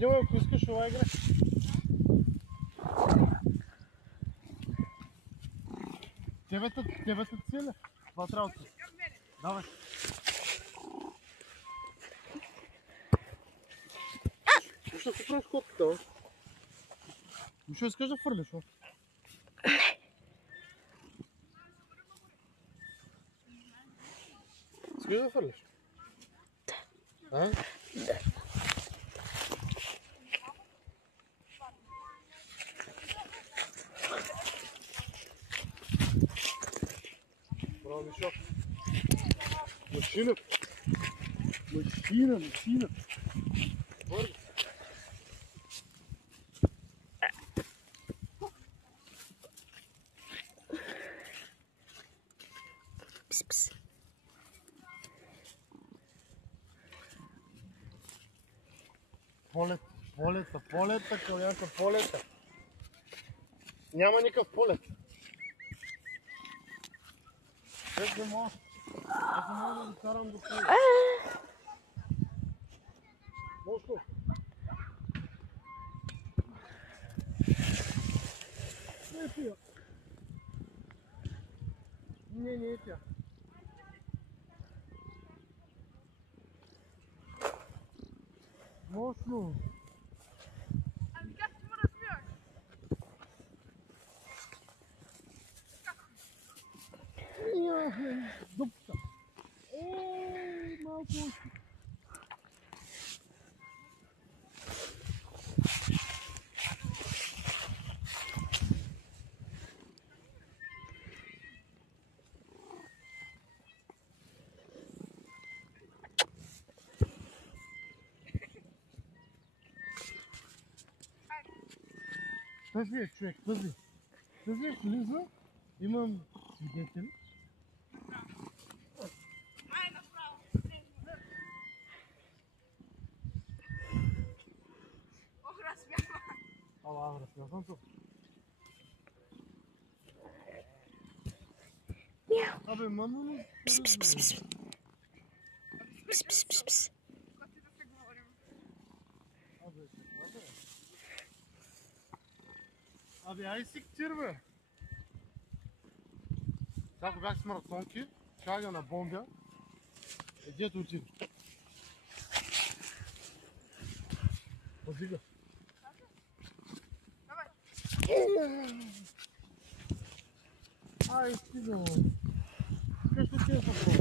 Димо, ако искаш ова игра. Тебе те целя. Това трябва да. Давай. Защо си правиш котката, бе? Защо искаш да фърлиш, бе? Искаш да фърлиш? А? Да. Браво, Мишо. Машина. Машина. Бързо. Пс. Полета, Калянка, полета. Няма никакъв полет. Аз не мога да карам до полет. Мошко. Не е тия. Не е тя. Мощно. Ами как ти ме разсмиваш? Дупка. Малко още. Тази е човек, тази е влиза, имам свидетели. Ай, направо. Ох, разсмява. Ала, разсмясвам се. Абе, мано, Пс. Когато да се говорим. Абе, ай си ктир, бе. Сега, ако бях с маратонки, чага на бомбя, дето отида. Подига. Давай. Ай, стига, бе. Къщо ти е съпро?